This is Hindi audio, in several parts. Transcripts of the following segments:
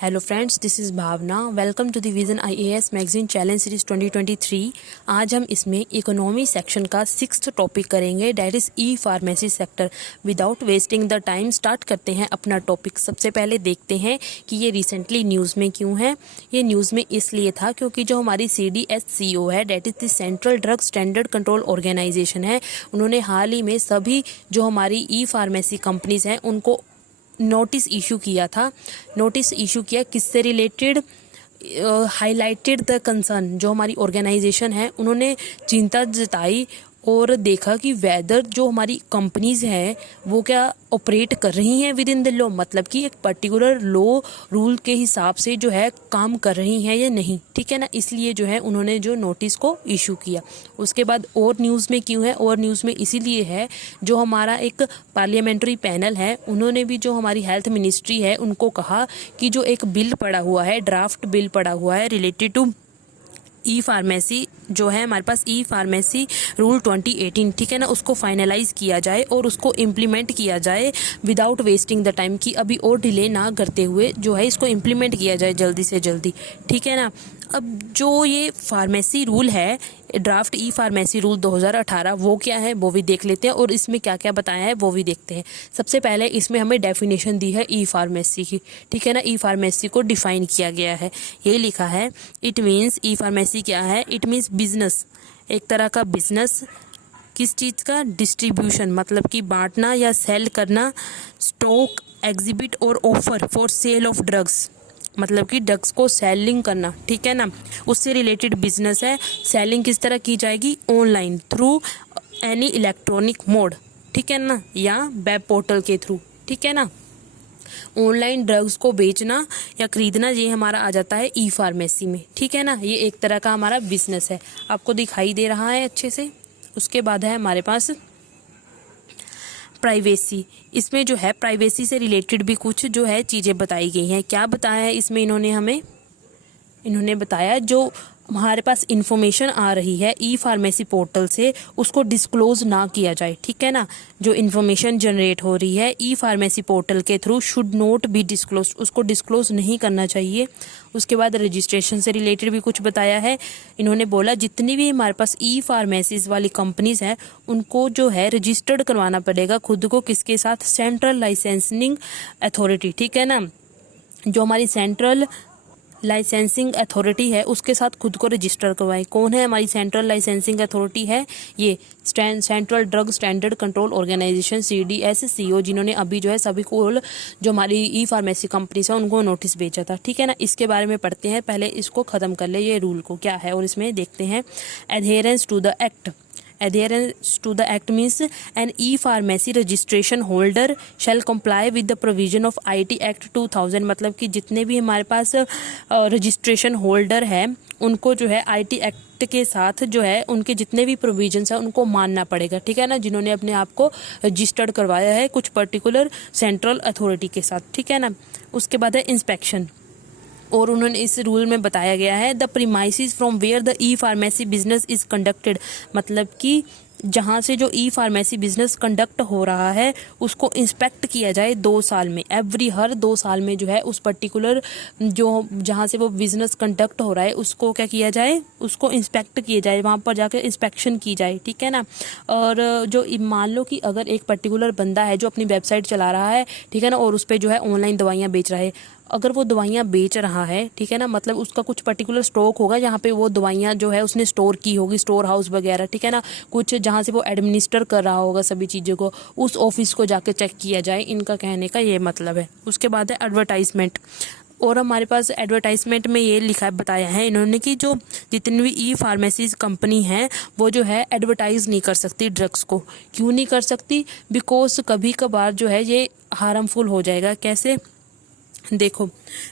Hello friends, this is Bhavna. Welcome to the Vision IAS magazine challenge series 2023। आज हम इसमें इकोनॉमी सेक्शन का 6th टॉपिक करेंगे, that is E pharmacy sector. Without wasting the time start करते हैं अपना टॉपिक। सबसे पहले देखते हैं कि ये रिसेंटली न्यूज़ में क्यों है। ये न्यूज़ में इसलिए था क्योंकि जो हमारी CDSCO है, that is the central drug standard control organisation है, उन्होंने हाल ही में सभी जो हमारी ई फार्मेसी कंपनीज़ हैं उनको नोटिस इशू किया था। नोटिस इशू किया किससे रिलेटेड? Highlighted the concern. जो हमारी ऑर्गेनाइजेशन है उन्होंने चिंता जताई और देखा कि वेदर जो हमारी कंपनीज हैं वो क्या ऑपरेट कर रही हैं विद इन द लॉ, मतलब कि एक पर्टिकुलर लॉ रूल के हिसाब से जो है काम कर रही हैं या नहीं, ठीक है ना। इसलिए जो है उन्होंने जो नोटिस को इशू किया। उसके बाद और न्यूज़ में क्यों है? और न्यूज़ में इसीलिए है, जो हमारा एक पार्लियामेंट्री पैनल है उन्होंने भी जो हमारी हेल्थ मिनिस्ट्री है उनको कहा कि जो एक बिल पड़ा हुआ है, ड्राफ्ट बिल पड़ा हुआ है रिलेटेड टू ई फार्मेसी, जो है हमारे पास ई फार्मेसी रूल 2018, ठीक है ना, उसको फाइनलाइज किया जाए और उसको इम्प्लीमेंट किया जाए विदाउट वेस्टिंग द टाइम, कि अभी और डिले ना करते हुए जो है इसको इम्प्लीमेंट किया जाए जल्दी से जल्दी, ठीक है ना। अब जो ये फार्मेसी रूल है, ड्राफ्ट ई फार्मेसी रूल 2018, वो क्या है वो भी देख लेते हैं और इसमें क्या क्या बताया है वो भी देखते हैं। सबसे पहले इसमें हमें डेफिनेशन दी है ई फार्मेसी की, ठीक है ना। ई फार्मेसी को डिफाइन किया गया है, ये लिखा है, इट मीन्स, ई फार्मेसी क्या है? इट मीन्स बिजनेस, एक तरह का बिजनेस। किस चीज़ का? डिस्ट्रीब्यूशन, मतलब कि बांटना या सेल करना, स्टॉक, एग्जिबिट और offer for sale of drugs, मतलब कि ड्रग्स को सेलिंग करना, ठीक है ना, उससे रिलेटेड बिजनेस है। सेलिंग किस तरह की जाएगी? Online, through any electronic mode, ठीक है ना, या वेब पोर्टल के थ्रू, ठीक है ना। ऑनलाइन ड्रग्स को बेचना या खरीदना, ये हमारा आ जाता है ई फार्मेसी में, ठीक है ना। ये एक तरह का हमारा बिजनेस है, आपको दिखाई दे रहा है अच्छे से। उसके बाद है हमारे पास प्राइवेसी। इसमें जो है प्राइवेसी से रिलेटेड भी कुछ जो है चीज़ें बताई गई हैं। क्या बताया है इसमें इन्होंने बताया, जो हमारे पास इंफॉर्मेशन आ रही है ई फार्मेसी पोर्टल से उसको डिस्क्लोज ना किया जाए, ठीक है ना। जो इंफॉर्मेशन जनरेट हो रही है ई फार्मेसी पोर्टल के through should not be disclose, उसको डिस्क्लोज नहीं करना चाहिए। उसके बाद रजिस्ट्रेशन से रिलेटेड भी कुछ बताया है। इन्होंने बोला जितनी भी हमारे पास ई फार्मेसीज वाली कंपनीज हैं उनको जो है रजिस्टर्ड करवाना पड़ेगा खुद को, किसके साथ? सेंट्रल लाइसेंसिंग अथॉरिटी, ठीक है ना। जो हमारी सेंट्रल लाइसेंसिंग अथॉरिटी है उसके साथ खुद को रजिस्टर करवाएं। कौन है हमारी सेंट्रल लाइसेंसिंग अथॉरिटी? है ये central drug standard control organisation CDSCO, जिन्होंने अभी जो है सभी को जो हमारी ई फार्मेसी कंपनीज है उनको नोटिस भेजा था, ठीक है ना। इसके बारे में पढ़ते हैं, पहले इसको खत्म कर ले, ये रूल को क्या है, और इसमें देखते हैं। Adherence to the act. Adherence to the act means an e-pharmacy registration holder shall comply with the provision of IT Act 2000, मतलब कि जितने भी हमारे पास रजिस्ट्रेशन होल्डर है उनको जो है IT एक्ट के साथ जो है उनके जितने भी प्रोविजंस हैं उनको मानना पड़ेगा, ठीक है ना, जिन्होंने अपने आप को रजिस्टर्ड करवाया है कुछ पर्टिकुलर सेंट्रल अथॉरिटी के साथ, ठीक है ना। उसके बाद है इंस्पेक्शन, और उन्होंने इस रूल में बताया गया है the premises from where the e pharmacy business is conducted, मतलब कि जहाँ से जो ई फार्मेसी बिजनेस कंडक्ट हो रहा है उसको इंस्पेक्ट किया जाए 2 साल में। हर 2 साल में जो है उस पर्टिकुलर जो जहाँ से वो बिजनेस कंडक्ट हो रहा है उसको क्या किया जाए? उसको इंस्पेक्ट किया जाए, वहाँ पर जाकर इंस्पेक्शन की जाए, ठीक है ना। और जो मान लो कि अगर एक पर्टिकुलर बंदा है जो अपनी वेबसाइट चला रहा है, ठीक है ना, और उस पर जो है ऑनलाइन दवाइयाँ बेच रहा है, अगर वो दवाइयाँ बेच रहा है, ठीक है ना, मतलब उसका कुछ पर्टिकुलर स्टॉक होगा जहाँ पे वो दवाइयाँ जो है उसने स्टोर की होगी, स्टोर हाउस वगैरह, ठीक है ना, कुछ जहाँ से वो एडमिनिस्टर कर रहा होगा सभी चीज़ों को, उस ऑफिस को जाके चेक किया जाए, इनका कहने का ये मतलब है। उसके बाद है एडवर्टाइजमेंट, और हमारे पास एडवर्टाइजमेंट में ये लिखा बताया है इन्होंने कि जो जितनी भी ई फार्मेसीज कंपनी है वो जो है एडवर्टाइज नहीं कर सकती ड्रग्स को। क्यों नहीं कर सकती? बिकॉज कभी कभार जो है ये हार्मफुल हो जाएगा। कैसे? देखो,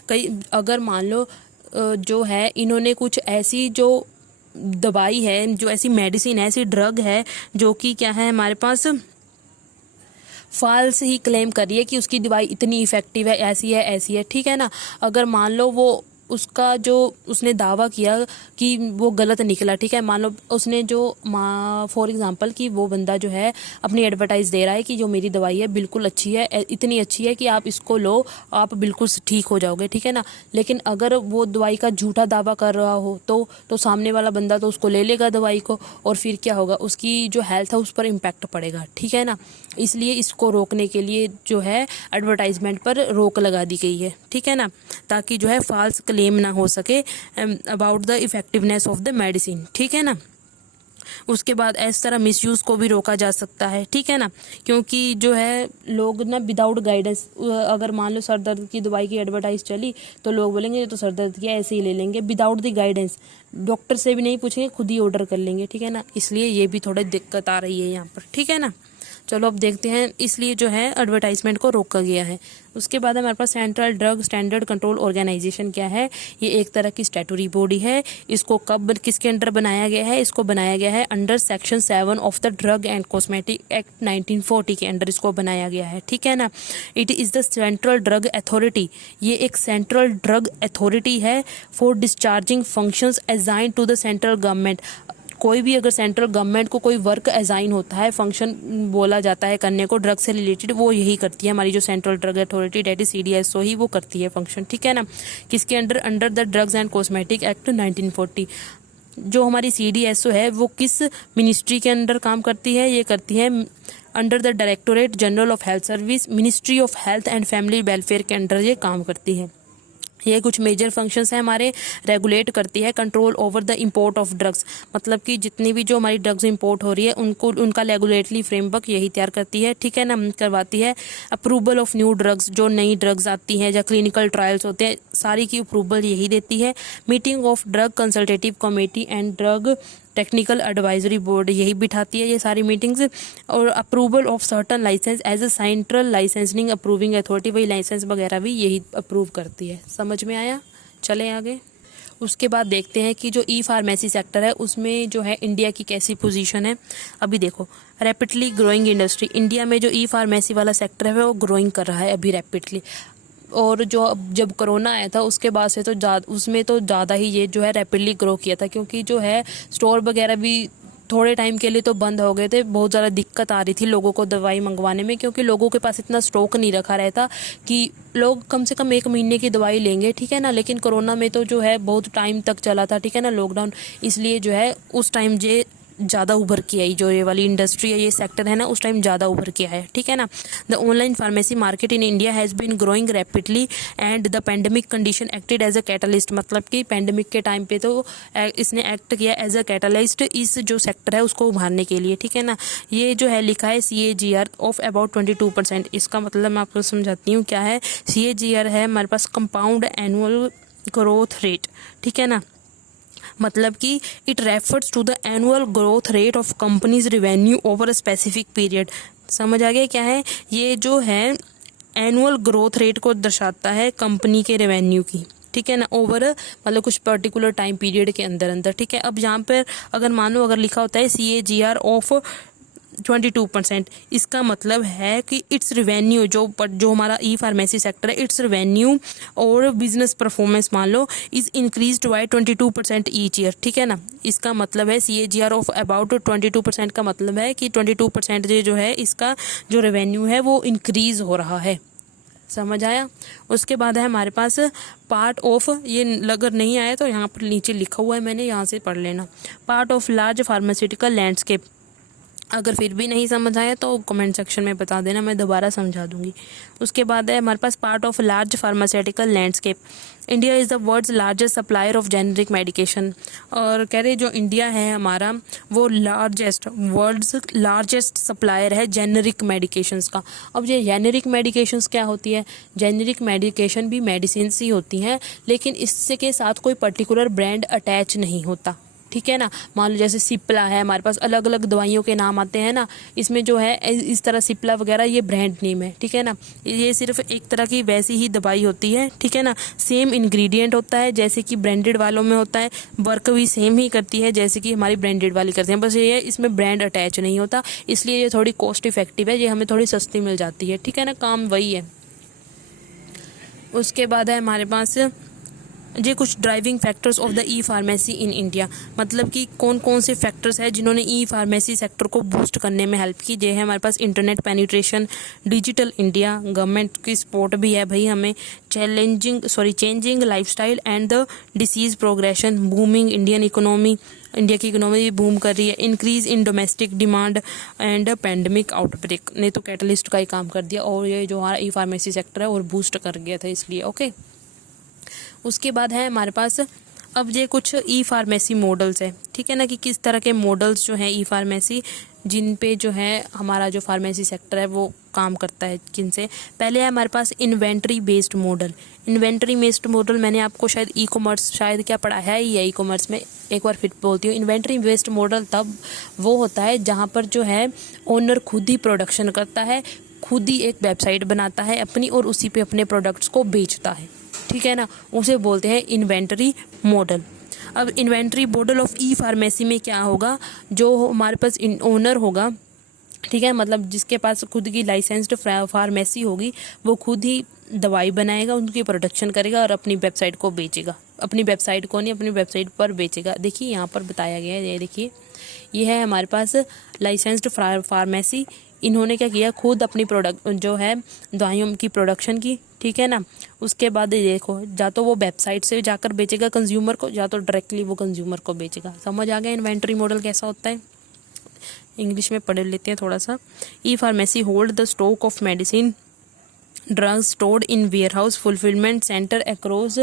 कई अगर मान लो जो है इन्होंने कुछ ऐसी जो दवाई है, जो ऐसी मेडिसिन है, ऐसी ड्रग है जो कि क्या है हमारे पास फॉल्स ही क्लेम कर रही है कि उसकी दवाई इतनी इफेक्टिव है, ऐसी है, ठीक है ना। अगर मान लो वो उसका जो उसने दावा किया कि वो गलत निकला, ठीक है। मान लो उसने जो फॉर एग्जांपल कि वो बंदा जो है अपनी एडवर्टाइज दे रहा है कि जो मेरी दवाई है बिल्कुल अच्छी है, इतनी अच्छी है कि आप इसको लो, आप बिल्कुल ठीक हो जाओगे, ठीक है ना। लेकिन अगर वो दवाई का झूठा दावा कर रहा हो तो सामने वाला बंदा तो उसको ले लेगा दवाई को, और फिर क्या होगा, उसकी जो हेल्थ है उस पर इम्पैक्ट पड़ेगा, ठीक है ना। इसलिए इसको रोकने के लिए जो है एडवर्टाइजमेंट पर रोक लगा दी गई है, ठीक है ना, ताकि जो है फॉल्स क्लेम ना हो सके about the effectiveness of the medicine, ठीक है ना। उसके बाद इस तरह मिसयूज़ को भी रोका जा सकता है, ठीक है ना, क्योंकि जो है लोग ना विदाउट गाइडेंस, अगर मान लो सर दर्द की दवाई की एडवर्टाइज चली तो लोग बोलेंगे ये तो सर दर्द की है, ऐसे ही ले लेंगे विदाउट द गाइडेंस, डॉक्टर से भी नहीं पूछेंगे, खुद ही ऑर्डर कर लेंगे, ठीक है ना। इसलिए ये भी थोड़ी दिक्कत आ रही है यहाँ पर, ठीक है ना। चलो अब देखते हैं, इसलिए जो है एडवर्टाइजमेंट को रोका गया है। उसके बाद हमारे पास central drug standard control organisation क्या है, ये एक तरह की स्टैट्यूटरी बॉडी है। इसको कब किसके अंडर बनाया गया है, इसको बनाया गया है under section 7 of the drug and cosmetic act 1940 के अंडर इसको बनाया गया है, ठीक है ना। It is the central drug authority, ये एक सेंट्रल ड्रग अथॉरिटी है for discharging functions assigned to the central government. कोई भी अगर सेंट्रल गवर्नमेंट को कोई वर्क असाइन होता है, फंक्शन बोला जाता है करने को ड्रग से रिलेटेड, वो यही करती है हमारी जो central drug authority that is CDSO ही वो करती है फंक्शन, ठीक है ना। किसके under, under the drugs and cosmetic act 1940। जो हमारी CDSO है वो किस मिनिस्ट्री के अंडर काम करती है, ये करती है under the directorate general of health service, ministry of health and family welfare के अंडर ये काम करती है। ये कुछ मेजर फंक्शंस हैं हमारे, रेगुलेट करती है control over the import of drugs, मतलब कि जितनी भी जो हमारी ड्रग्स इंपोर्ट हो रही है उनको उनका रेगुलेटरी फ्रेमवर्क यही तैयार करती है, ठीक है ना, करवाती है। अप्रूवल ऑफ न्यू ड्रग्स, जो नई ड्रग्स आती हैं या क्लिनिकल ट्रायल्स होते हैं, सारी की अप्रूवल यही देती है। Meeting of drug consultative committee and drug technical advisory board यही बिठाती है ये सारी मीटिंग्स। और approval of certain licence as a central licensing approving authority, वही लाइसेंस वगैरह भी यही अप्रूव करती है। समझ में आया, चलें आगे। उसके बाद देखते हैं कि जो ई फार्मेसी सेक्टर है उसमें जो है इंडिया की कैसी पोजीशन है। अभी देखो, रैपिडली ग्रोइंग इंडस्ट्री, इंडिया में जो ई फार्मेसी वाला सेक्टर है वो ग्रोइंग कर रहा है अभी रैपिडली। और जो जब कोरोना आया था उसके बाद से तो उसमें तो ज़्यादा ही ये जो है रैपिडली ग्रो किया था, क्योंकि जो है स्टोर वगैरह भी थोड़े टाइम के लिए तो बंद हो गए थे, बहुत ज़्यादा दिक्कत आ रही थी लोगों को दवाई मंगवाने में, क्योंकि लोगों के पास इतना स्टॉक नहीं रखा रहता कि लोग कम से कम 1 महीने की दवाई लेंगे, ठीक है ना। लेकिन कोरोना में तो जो है बहुत टाइम तक चला था, ठीक है ना, लॉकडाउन, इसलिए जो है उस टाइम ये ज़्यादा उभर के आई, जो ये वाली इंडस्ट्री है, ये सेक्टर है ना, उस टाइम ज़्यादा उभर के आया, ठीक है ना। The online pharmacy market in India has been growing rapidly and the pandemic condition acted as a catalyst, मतलब कि पेंडेमिक के टाइम पे तो इसने एक्ट किया एज अ कैटलिस्ट इस जो सेक्टर है उसको उभारने के लिए, ठीक है ना। ये जो है लिखा है CAGR ऑफ अबाउट 22%, इसका मतलब मैं आपको समझाती हूँ क्या है। CAGR है हमारे पास कंपाउंड एनुअल ग्रोथ रेट, ठीक है ना, मतलब कि it refers to the annual growth rate of company's revenue over a specific period. समझ आ गया क्या है, ये जो है एनुअल ग्रोथ रेट को दर्शाता है कंपनी के रेवेन्यू की, ठीक है ना, ओवर मतलब कुछ पर्टिकुलर टाइम पीरियड के अंदर अंदर, ठीक है। अब यहाँ पर अगर मान लो अगर लिखा होता है CAGR ऑफ 22%, इसका मतलब है कि इट्स रेवेन्यू जो हमारा ई फार्मेसी सेक्टर है, इट्स रेवेन्यू और बिजनेस परफॉर्मेंस मान लो is increased by 22% each year, ठीक है ना। इसका मतलब है CAGR ऑफ अबाउट 22% का मतलब है कि 22% जो है इसका जो रेवेन्यू है वो इंक्रीज हो रहा है। समझ आया। उसके बाद है हमारे पास पार्ट ऑफ, ये अगर नहीं आया तो यहाँ पर नीचे लिखा हुआ है मैंने, यहाँ से पढ़ लेना। Part of large pharmaceutical landscape, अगर फिर भी नहीं समझ आया तो कमेंट सेक्शन में बता देना, मैं दोबारा समझा दूंगी। उसके बाद है हमारे पास part of large pharmaceutical landscape, India is the world's largest supplier of generic medication, और कह रहे जो इंडिया है हमारा वो वर्ल्ड्स लार्जेस्ट सप्लायर है जेनरिक मेडिकेशंस का। अब ये जेनरिक मेडिकेशंस क्या होती है, जेनरिक मेडिकेशन भी मेडिसिन ही होती हैं, लेकिन इससे के साथ कोई पर्टिकुलर ब्रांड अटैच नहीं होता, ठीक है ना। मान लो जैसे सिप्ला है, हमारे पास अलग अलग दवाइयों के नाम आते हैं ना, इसमें जो है इस तरह सिप्ला वगैरह ये ब्रांड नेम है, ठीक है ना। ये सिर्फ एक तरह की वैसी ही दवाई होती है, ठीक है ना। सेम इंग्रेडिएंट होता है जैसे कि ब्रांडेड वालों में होता है, वर्क भी सेम ही करती है जैसे कि हमारी ब्रांडेड वाली करते हैं, बस ये है इसमें ब्रांड अटैच नहीं होता, इसलिए ये थोड़ी कॉस्ट इफेक्टिव है, ये हमें थोड़ी सस्ती मिल जाती है, ठीक है ना, काम वही है। उसके बाद है हमारे पास ये कुछ driving factors of the e pharmacy in India, मतलब कि कौन कौन से फैक्टर्स हैं जिन्होंने ई फार्मेसी सेक्टर को बूस्ट करने में हेल्प की। ये है हमारे पास internet penetration, digital India, government की सपोर्ट भी है भाई हमें, changing lifestyle and the disease progression, booming Indian economy, India की इकोनॉमी भी बूम कर रही है, increase in domestic demand and pandemic outbreak ने तो कैटलिस्ट का ही काम कर दिया, और ये जो हमारा ई फार्मेसी सेक्टर है और बूस्ट कर गया था इसलिए। ओके, उसके बाद है हमारे पास अब ये कुछ ई फार्मेसी मॉडल्स है, ठीक है ना, कि किस तरह के मॉडल्स जो हैं ई फार्मेसी जिन पे जो है हमारा जो फार्मेसी सेक्टर है वो काम करता है किन से। पहले है हमारे पास inventory based model. Inventory based model मैंने आपको शायद ई कॉमर्स शायद क्या पढ़ाया ही है ई कॉमर्स में, एक बार फिर बोलती हूँ। इन्वेंट्री बेस्ड मॉडल तब वो होता है जहाँ पर जो है ओनर खुद ही प्रोडक्शन करता है, खुद ही एक वेबसाइट बनाता है अपनी और उसी पे अपने प्रोडक्ट्स को बेचता है, ठीक है ना, उसे बोलते हैं इन्वेंटरी मॉडल। अब inventory model of e pharmacy में क्या होगा, जो हमारे पास ओनर होगा, ठीक है, मतलब जिसके पास खुद की लाइसेंस्ड फार्मेसी होगी, वो खुद ही दवाई बनाएगा, उनकी प्रोडक्शन करेगा और अपनी वेबसाइट को बेचेगा, अपनी वेबसाइट को नहीं अपनी वेबसाइट पर बेचेगा। देखिए यहाँ पर बताया गया है, ये देखिए ये है हमारे पास लाइसेंस्ड फार्मेसी, इन्होंने क्या किया, खुद अपनी प्रोडक्ट जो है दवाइयों की प्रोडक्शन की, ठीक है ना। उसके बाद ये देखो, या तो वो वेबसाइट से जाकर बेचेगा कंज्यूमर को, या तो डायरेक्टली वो कंज्यूमर को बेचेगा। समझ आ गया इन्वेंटरी मॉडल कैसा होता है। इंग्लिश में पढ़ लेते हैं थोड़ा सा। E pharmacy hold the stock of medicine drugs stored in warehouse fulfilment centre across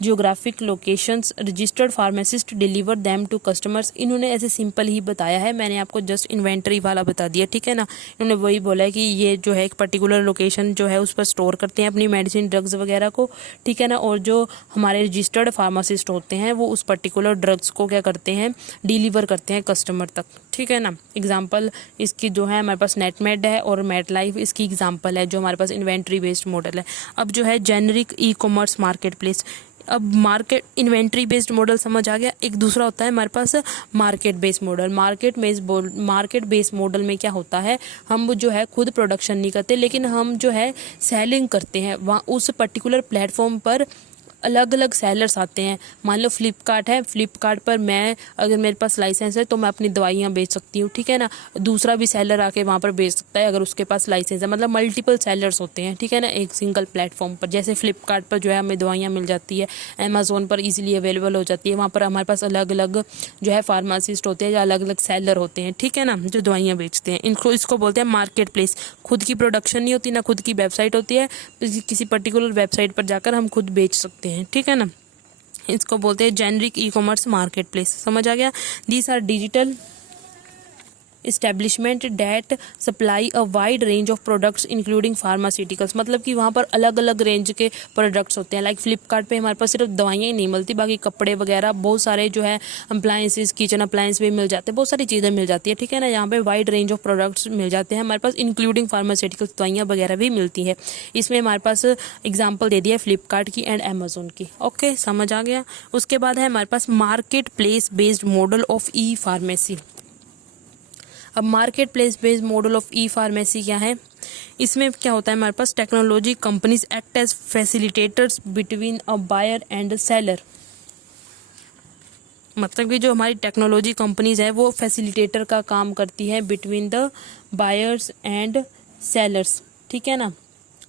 geographic locations, registered pharmacist deliver them to customers. इन्होंने ऐसे सिंपल ही बताया है, मैंने आपको जस्ट इन्वेंटरी वाला बता दिया, ठीक है ना। इन्होंने वही बोला है कि ये जो है एक पर्टिकुलर लोकेशन जो है उस पर स्टोर करते हैं अपनी मेडिसिन ड्रग्स वगैरह को, ठीक है ना, और जो हमारे रजिस्टर्ड फार्मासिस्ट होते हैं वो उस पर्टिकुलर ड्रग्स को क्या करते हैं, डिलीवर करते हैं कस्टमर तक, ठीक है ना। एग्जाम्पल इसकी जो है हमारे पास नेटमेड है और मेट लाइफ इसकी एग्जाम्पल है जो हमारे पास इन्वेंटरी बेस्ड मॉडल है। अब जो है generic e commerce market place. अब मार्केट इन्वेंट्री बेस्ड मॉडल समझ आ गया। एक दूसरा होता है हमारे पास market based model. Market based model में क्या होता है, हम जो है खुद प्रोडक्शन नहीं करते, लेकिन हम जो है सेलिंग करते हैं। वहाँ उस पर्टिकुलर प्लेटफॉर्म पर अलग अलग सेलर्स आते हैं। मान लो फ्लिपकार्ट है, फ्लिपकार्ट पर मैं अगर मेरे पास लाइसेंस है तो मैं अपनी दवाइयाँ बेच सकती हूँ, ठीक है ना। दूसरा भी सेलर आके वहाँ पर बेच सकता है अगर उसके पास लाइसेंस है। मतलब मल्टीपल सेलर्स होते हैं, ठीक है ना, एक सिंगल प्लेटफॉर्म पर। जैसे फ्लिपकार्ट पर जो है हमें दवाइयाँ मिल जाती है, अमेजोन पर ईजिली अवेलेबल हो जाती है। वहाँ पर हमारे पास अलग अलग जो है फार्मासिस्ट होते हैं या अलग अलग सेलर होते हैं, ठीक है ना, जो दवाइयाँ बेचते हैं। इसको बोलते हैं मार्केट प्लेस। खुद की प्रोडक्शन नहीं होती, ना खुद की वेबसाइट होती है, किसी पर्टिकुलर वेबसाइट पर जाकर हम खुद बेच सकते हैं, ठीक है ना। इसको बोलते हैं generic e commerce market place. समझ आ गया। These are digital establishment that supply a wide range of products including pharmaceuticals. मतलब कि वहाँ पर अलग अलग रेंज के प्रोडक्ट्स होते हैं। लाइक फ्लिपकार्ट पे हमारे पास सिर्फ दवाइयाँ ही नहीं मिलती, बाकी कपड़े वगैरह बहुत सारे जो है अप्लायंसेस, किचन अप्लायंस भी मिल जाते हैं, बहुत सारी चीज़ें मिल जाती है, ठीक है ना। यहाँ पे वाइड रेंज ऑफ प्रोडक्ट्स मिल जाते हैं हमारे पास, इंक्लूडिंग फार्मास्यूटिकल्स, दवाइयाँ वगैरह भी मिलती है। इसमें हमारे पास एग्जाम्पल दे दिया फ्लिपकार्ट की एंड अमेजोन की। ओके, समझ आ गया। उसके बाद है हमारे पास marketplace based model of e pharmacy. अब marketplace based model of e pharmacy क्या है, इसमें क्या होता है हमारे पास, technology companies act as facilitators between a buyer and seller. मतलब कि जो हमारी टेक्नोलॉजी कंपनीज है वो फैसिलिटेटर का काम करती है between the buyers and sellers, ठीक है ना।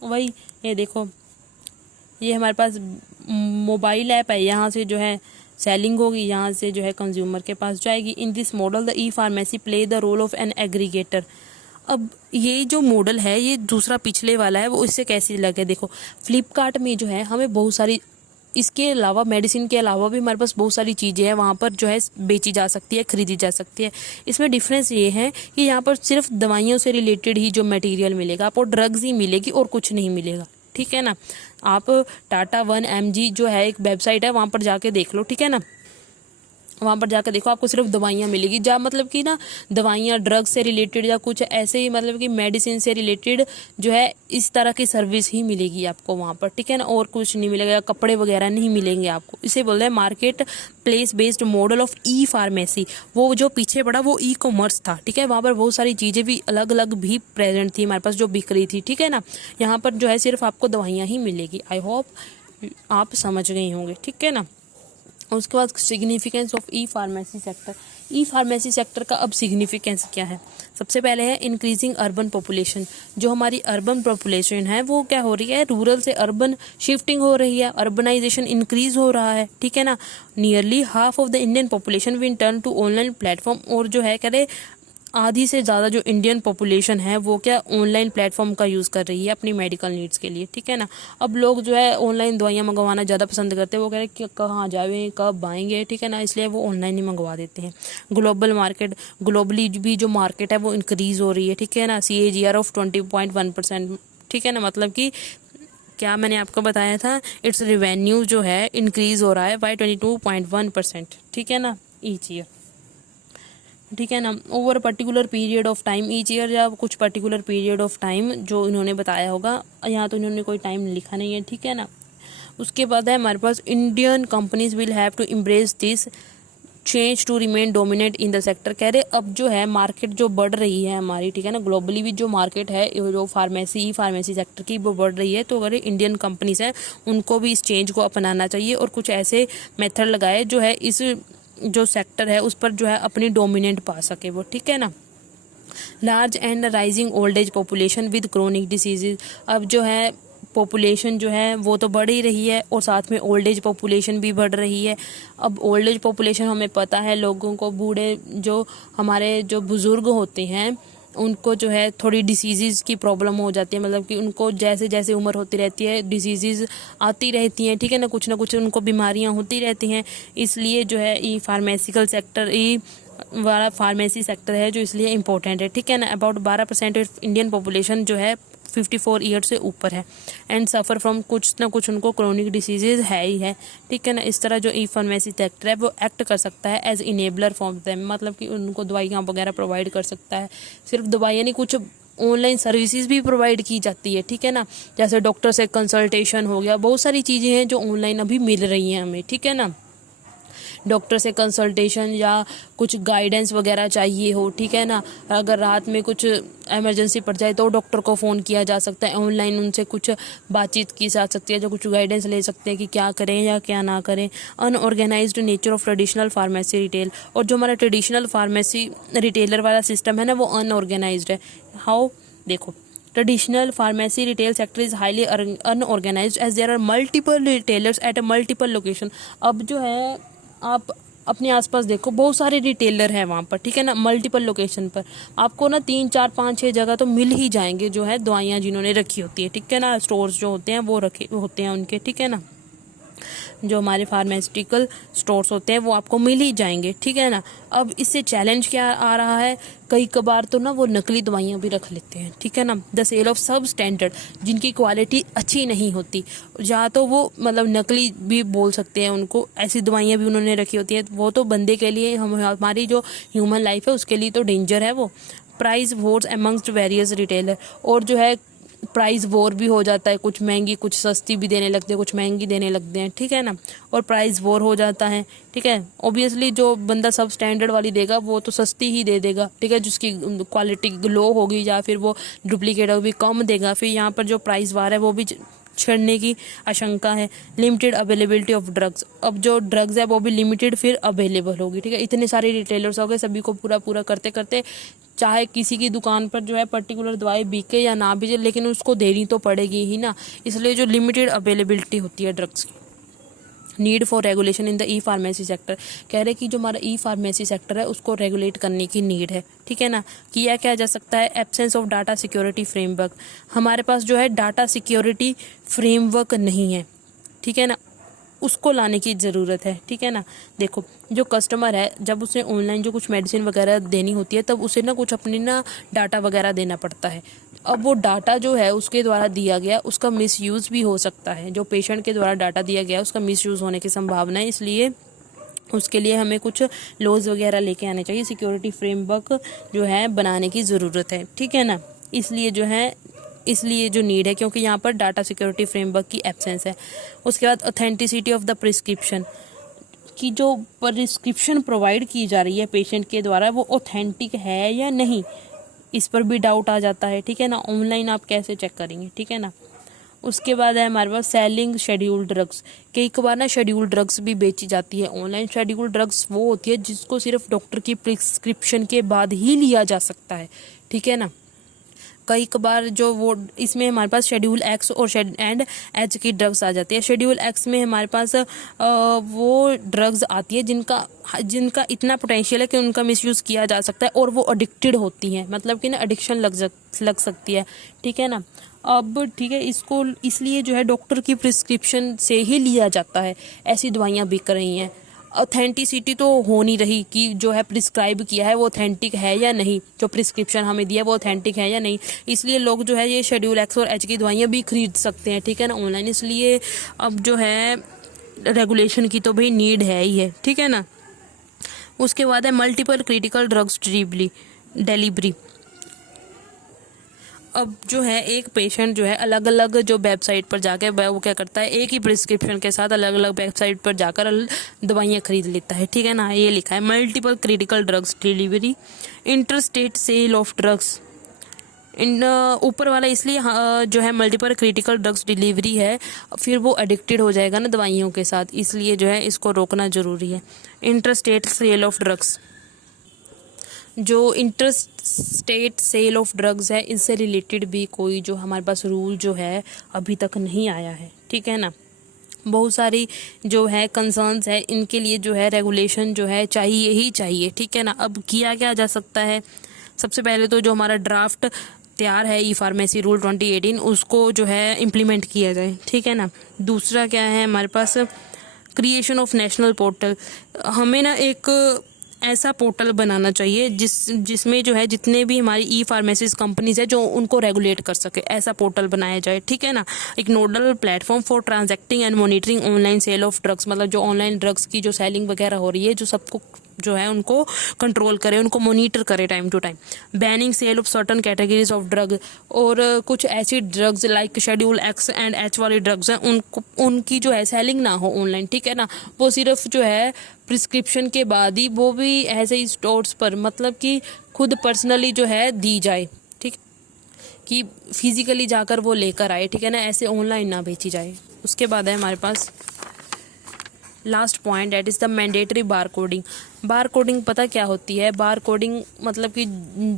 वही ये देखो, ये हमारे पास मोबाइल ऐप है, यहाँ से जो है सेलिंग होगी, यहाँ से जो है कंज्यूमर के पास जाएगी। In this model the e pharmacy play the role of an aggregator. अब ये जो मॉडल है, ये दूसरा पिछले वाला है, वो इससे कैसी लगे। देखो फ्लिपकार्ट में जो है हमें बहुत सारी, इसके अलावा मेडिसिन के अलावा भी हमारे पास बहुत सारी चीज़ें हैं वहाँ पर जो है बेची जा सकती है, खरीदी जा सकती है। इसमें डिफरेंस ये है कि यहाँ पर सिर्फ दवाइयों से रिलेटेड ही जो मटेरियल मिलेगा, आपको ड्रग्स ही मिलेगी और कुछ नहीं मिलेगा, ठीक है ना। आप टाटा 1mg जो है एक वेबसाइट है, वहाँ पर जाके देख लो, ठीक है ना। वहाँ पर जाकर देखो, आपको सिर्फ दवाइयाँ मिलेगी। जहाँ मतलब कि ना दवाइयाँ ड्रग्स से रिलेटेड या कुछ ऐसे ही, मतलब कि मेडिसिन से रिलेटेड जो है इस तरह की सर्विस ही मिलेगी आपको वहाँ पर, ठीक है ना, और कुछ नहीं मिलेगा, कपड़े वगैरह नहीं मिलेंगे आपको। इसे बोल रहे हैं market place based model of e pharmacy. वो जो पीछे पड़ा वो ई कॉमर्स था, ठीक है, वहाँ पर बहुत सारी चीज़ें भी अलग अलग भी प्रेजेंट थी हमारे पास जो बिक रही थी, ठीक है ना। यहाँ पर जो है सिर्फ आपको दवाइयाँ ही मिलेगी। आई होप आप समझ गए होंगे, ठीक है ना। उसके बाद significance of e pharmacy sector. E pharmacy sector का अब सिग्निफिकेंस क्या है? सबसे पहले है इंक्रीजिंग अर्बन पॉपुलेशन। जो हमारी अर्बन पॉपुलेशन है वो क्या हो रही है, रूरल से अर्बन शिफ्टिंग हो रही है, अर्बनाइजेशन इंक्रीज हो रहा है, ठीक है ना। Nearly half of the Indian population will turn to online platform. और जो है कह रहे आधी से ज़्यादा जो इंडियन पॉपुलेशन है वो क्या ऑनलाइन प्लेटफॉर्म का यूज़ कर रही है अपनी मेडिकल नीड्स के लिए, ठीक है ना। अब लोग जो है ऑनलाइन दवाइयाँ मंगवाना ज़्यादा पसंद करते हैं। वो कह रहे हैं कि कहाँ जाएँ, कब आएंगे, ठीक है ना, इसलिए वो ऑनलाइन ही मंगवा देते हैं। ग्लोबल मार्केट, ग्लोबली भी जो मार्केट है वो इंक्रीज़ हो रही है, ठीक है ना। CAGR ऑफ 20.1%, ठीक है ना। मतलब कि क्या मैंने आपको बताया था, इट्स रेवेन्यू जो है इंक्रीज़ हो रहा है बाय 22.1%, ठीक है ना, ईच ईयर, ठीक है ना। Over particular period of time, each year या कुछ पर्टिकुलर पीरियड ऑफ टाइम जो इन्होंने बताया होगा, यहाँ तो इन्होंने कोई टाइम लिखा नहीं है, ठीक है ना। उसके बाद है हमारे पास Indian companies will have to embrace this change to remain dominate in the sector. कह रहे अब जो है मार्केट जो बढ़ रही है हमारी, ठीक है ना, ग्लोबली भी जो मार्केट है जो ई फार्मेसी सेक्टर की वो बढ़ रही है। तो अगर इंडियन कंपनीज हैं उनको भी इस चेंज को अपनाना चाहिए और कुछ ऐसे मेथड लगाए जो है इस जो सेक्टर है उस पर जो है अपनी डोमिनेंट पा सके वो, ठीक है ना। Large and rising old age population with chronic diseases. अब जो है पॉपुलेशन जो है वो तो बढ़ ही रही है और साथ में ओल्ड एज पॉपुलेशन भी बढ़ रही है। अब ओल्ड एज पॉपुलेशन हमें पता है, लोगों को, बूढ़े जो हमारे जो बुज़ुर्ग होते हैं उनको जो है थोड़ी डिसीज़ की प्रॉब्लम हो जाती है। मतलब कि उनको जैसे जैसे उम्र होती रहती है डिसीज़ आती रहती हैं, ठीक है ना कुछ उनको बीमारियां होती रहती हैं। इसलिए जो है ई फार्मेसिकल सेक्टर, ई वाला फार्मेसी सेक्टर है जो इसलिए इम्पोर्टेंट है, ठीक है ना। अबाउट 12% ऑफ इंडियन पॉपुलेशन जो है 54 ईयर से ऊपर है एंड सफ़र फ्रॉम कुछ ना कुछ उनको क्रोनिक डिसीजेज है ही है, ठीक है ना। इस तरह जो ई फार्मेसी सेक्टर है वो एक्ट कर सकता है एज इनेबलर फॉर देम, मतलब कि उनको दवाइयाँ वगैरह प्रोवाइड कर सकता है। सिर्फ दवाइयाँ नहीं, कुछ ऑनलाइन सर्विसेज भी प्रोवाइड की जाती है, ठीक है ना। जैसे डॉक्टर से कंसल्टेशन हो गया, बहुत सारी चीज़ें हैं जो ऑनलाइन अभी मिल रही हैं हमें, ठीक है ना। डॉक्टर से कंसल्टेशन या कुछ गाइडेंस वगैरह चाहिए हो, ठीक है ना। अगर रात में कुछ इमरजेंसी पड़ जाए तो डॉक्टर को फ़ोन किया जा सकता है, ऑनलाइन उनसे कुछ बातचीत की जा सकती है, जो कुछ गाइडेंस ले सकते हैं कि क्या करें या क्या ना करें। Unorganised nature of traditional pharmacy retail. और जो हमारा ट्रेडिशनल फार्मेसी रिटेलर वाला सिस्टम है ना वो अनऑर्गेनाइज्ड है। हाउ, देखो, traditional pharmacy retail sector is highly unorganised as there are multiple retailers at a multiple location. अब जो है आप अपने आसपास देखो, बहुत सारे रिटेलर हैं वहाँ पर, ठीक है ना, मल्टीपल लोकेशन पर। आपको ना 3 4 5 6 जगह तो मिल ही जाएंगे जो है दवाइयाँ जिन्होंने रखी होती है, ठीक है ना। स्टोर्स जो होते हैं वो रखे होते हैं उनके, ठीक है ना। जो हमारे फार्मास्यूटिकल स्टोर्स होते हैं वो आपको मिल ही जाएंगे, ठीक है ना। अब इससे चैलेंज क्या आ रहा है, कई कबार तो ना वो नकली दवाइयाँ भी रख लेते हैं, ठीक है ना। द सेल ऑफ सब स्टैंडर्ड, जिनकी क्वालिटी अच्छी नहीं होती, या तो वो मतलब नकली भी बोल सकते हैं उनको, ऐसी दवाइयाँ भी उन्होंने रखी होती है। वो तो बंदे के लिए, हमारी जो ह्यूमन लाइफ है उसके लिए तो डेंजर है वो। Price Wars amongst various retailer, और जो है प्राइस वॉर भी हो जाता है, कुछ महंगी कुछ सस्ती भी देने लगते हैं, कुछ महंगी देने लगते हैं, ठीक है ना। और प्राइस वॉर हो जाता है, ठीक है। ऑब्वियसली जो बंदा सब स्टैंडर्ड वाली देगा वो तो सस्ती ही दे देगा, ठीक है, जिसकी क्वालिटी लो होगी या फिर वो डुप्लीकेट होगी कम देगा। फिर यहाँ पर जो प्राइस वार है वो भी छिड़ने की आशंका है। लिमिटेड अवेलेबिलिटी ऑफ ड्रग्स, अब जो ड्रग्स है वो भी लिमिटेड फिर अवेलेबल होगी, ठीक है। इतने सारे रिटेलर्स हो गए, सभी को पूरा करते करते चाहे किसी की दुकान पर जो है पर्टिकुलर दवाई बिके या ना बिके, लेकिन उसको देनी तो पड़ेगी ही ना। इसलिए जो लिमिटेड अवेलेबिलिटी होती है ड्रग्स की। Need for regulation in the e pharmacy sector, कह रहे कि जो हमारा ई फार्मेसी सेक्टर है उसको रेगुलेट करने की नीड है, ठीक है ना। किया क्या जा सकता है, absence of data security framework, हमारे पास जो है डाटा सिक्योरिटी फ्रेमवर्क नहीं है, ठीक है ना, उसको लाने की ज़रूरत है, ठीक है ना। देखो, जो कस्टमर है जब उसे ऑनलाइन जो कुछ मेडिसिन वगैरह देनी होती है तब उसे ना कुछ अपनी ना डाटा वगैरह देना पड़ता है। अब वो डाटा जो है उसके द्वारा दिया गया उसका मिसयूज़ भी हो सकता है, जो पेशेंट के द्वारा डाटा दिया गया उसका मिसयूज़ होने की संभावना है। इसलिए उसके लिए हमें कुछ लॉज वगैरह लेके आने चाहिए, सिक्योरिटी फ्रेमवर्क जो है बनाने की ज़रूरत है, ठीक है ना। इसलिए जो नीड है, क्योंकि यहाँ पर डाटा सिक्योरिटी फ्रेमवर्क की एब्सेंस है। उसके बाद ऑथेंटिसिटी ऑफ द प्रिस्क्रिप्शन, कि जो प्रिस्क्रिप्शन प्रोवाइड की जा रही है पेशेंट के द्वारा वो ऑथेंटिक है या नहीं, इस पर भी डाउट आ जाता है, ठीक है ना। ऑनलाइन आप कैसे चेक करेंगे, ठीक है ना। उसके बाद है हमारे पास सेलिंग शेड्यूल ड्रग्स। कई बार ना शेड्यूल ड्रग्स भी बेची जाती है ऑनलाइन। शेड्यूल ड्रग्स वो होती है जिसको सिर्फ डॉक्टर की प्रिस्क्रिप्शन के बाद ही लिया जा सकता है, ठीक है ना। कई बार जो वो इसमें हमारे पास शेड्यूल एक्स और एंड एच की ड्रग्स आ जाती है। शेड्यूल एक्स में हमारे पास वो ड्रग्स आती है जिनका इतना पोटेंशियल है कि उनका मिसयूज़ किया जा सकता है और वो एडिक्टेड होती हैं, मतलब कि ना एडिक्शन लग सकती है, ठीक है ना। अब ठीक है, इसको इसलिए जो है डॉक्टर की प्रिस्क्रिप्शन से ही लिया जाता है। ऐसी दवाइयाँ बिक रही हैं। ऑथेंटिसिटी तो हो नहीं रही कि जो है प्रिस्क्राइब किया है वो ऑथेंटिक है या नहीं, जो प्रिस्क्रिप्शन हमें दिया है वो ऑथेंटिक है या नहीं। इसलिए लोग जो है ये शेड्यूल एक्स और एच की दवाइयाँ भी खरीद सकते हैं, ठीक है ना, ऑनलाइन। इसलिए अब जो है रेगुलेशन की तो भाई नीड है ही है, ठीक है ना। उसके बाद है मल्टीपल क्रिटिकल ड्रग्स डिलीवरी। अब जो है एक पेशेंट जो है अलग अलग जो वेबसाइट पर जाकर वो क्या करता है, एक ही प्रिस्क्रिप्शन के साथ अलग अलग वेबसाइट पर जाकर दवाइयाँ खरीद लेता है, ठीक है ना। ये लिखा है multiple critical drugs delivery, interstate sale of drugs. इन ऊपर वाला इसलिए जो है मल्टीपल क्रिटिकल ड्रग्स डिलीवरी है, फिर वो एडिक्टेड हो जाएगा ना दवाइयों के साथ, इसलिए जो है इसको रोकना ज़रूरी है। इंटरस्टेट सेल ऑफ ड्रग्स, जो इंटरस्टेट सेल ऑफ ड्रग्स है, इससे रिलेटेड भी कोई जो हमारे पास रूल जो है अभी तक नहीं आया है, ठीक है ना। बहुत सारी जो है कंसर्न्स है, इनके लिए जो है रेगुलेशन जो है चाहिए ही चाहिए, ठीक है ना। अब किया क्या जा सकता है, सबसे पहले तो जो हमारा ड्राफ्ट तैयार है ई फार्मेसी रूल 2018 उसको जो है इम्प्लीमेंट किया जाए, ठीक है ना। दूसरा क्या है हमारे पास, क्रिएशन ऑफ नेशनल पोर्टल। हमें ना एक ऐसा पोर्टल बनाना चाहिए जिसमें जो है जितने भी हमारी ई फार्मेसीज कंपनीज है जो उनको रेगुलेट कर सके, ऐसा पोर्टल बनाया जाए, ठीक है ना। एक nodal platform for transacting and monitoring online sale of drugs, मतलब जो ऑनलाइन ड्रग्स की जो सेलिंग वगैरह हो रही है, जो सबको जो है उनको कंट्रोल करे, उनको मॉनिटर करे time to time. Banning sale of certain categories of drug, और कुछ ऐसी drugs like schedule X and H वाली ड्रग्स हैं उनकी जो है सेलिंग ना हो ऑनलाइन, ठीक है ना। वो सिर्फ जो है प्रिस्क्रिप्शन के बाद ही, वो भी ऐसे ही स्टोर्स पर, मतलब कि खुद पर्सनली जो है दी जाए, ठीक, कि फिजिकली जाकर वो लेकर आए, ठीक है ना, ऐसे ऑनलाइन ना बेची जाए। उसके बाद है हमारे पास last point, that is the mandatory bar coding. Bar coding पता क्या होती है, बार कोडिंग मतलब कि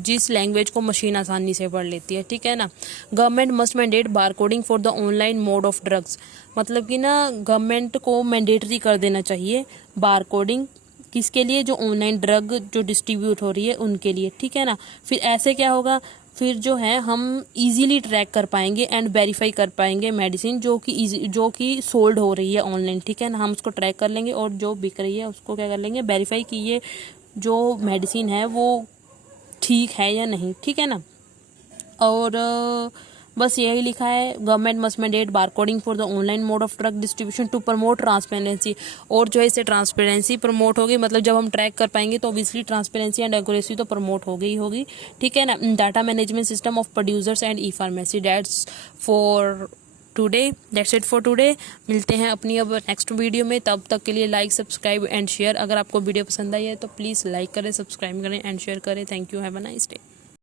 जिस लैंग्वेज को मशीन आसानी से पढ़ लेती है, ठीक है ना। Government must mandate bar coding for the online mode of drugs, मतलब कि ना गवर्नमेंट को मैंडेटरी कर देना चाहिए बार कोडिंग, किसके लिए, जो ऑनलाइन ड्रग जो डिस्ट्रीब्यूट हो रही है उनके लिए, ठीक है ना। फिर ऐसे क्या होगा, फिर जो है हम इजीली ट्रैक कर पाएंगे एंड वेरीफाई कर पाएंगे मेडिसिन जो कि सोल्ड हो रही है ऑनलाइन, ठीक है ना। हम उसको ट्रैक कर लेंगे और जो बिक रही है उसको क्या कर लेंगे, वेरीफाई कि ये जो मेडिसिन है वो ठीक है या नहीं, ठीक है ना। और बस यही लिखा है, government must mandate bar coding for the online mode of drug distribution to promote transparency. और जो है इससे ट्रांसपेरेंसी प्रमोट होगी, मतलब जब हम ट्रैक कर पाएंगे तो ऑब्वियसली ट्रांसपेरेंसी एंड एक्यूरेसी तो प्रमोट हो गई होगी, ठीक है ना। Data management system of producers and E pharmacy. That's it for today. मिलते हैं अपनी अब नेक्स्ट वीडियो में, तब तक के लिए लाइक, सब्सक्राइब एंड शेयर। अगर आपको वीडियो पसंद आई है तो प्लीज़ लाइक करें, सब्सक्राइब करें एंड शेयर करें। Thank you, have a nice day.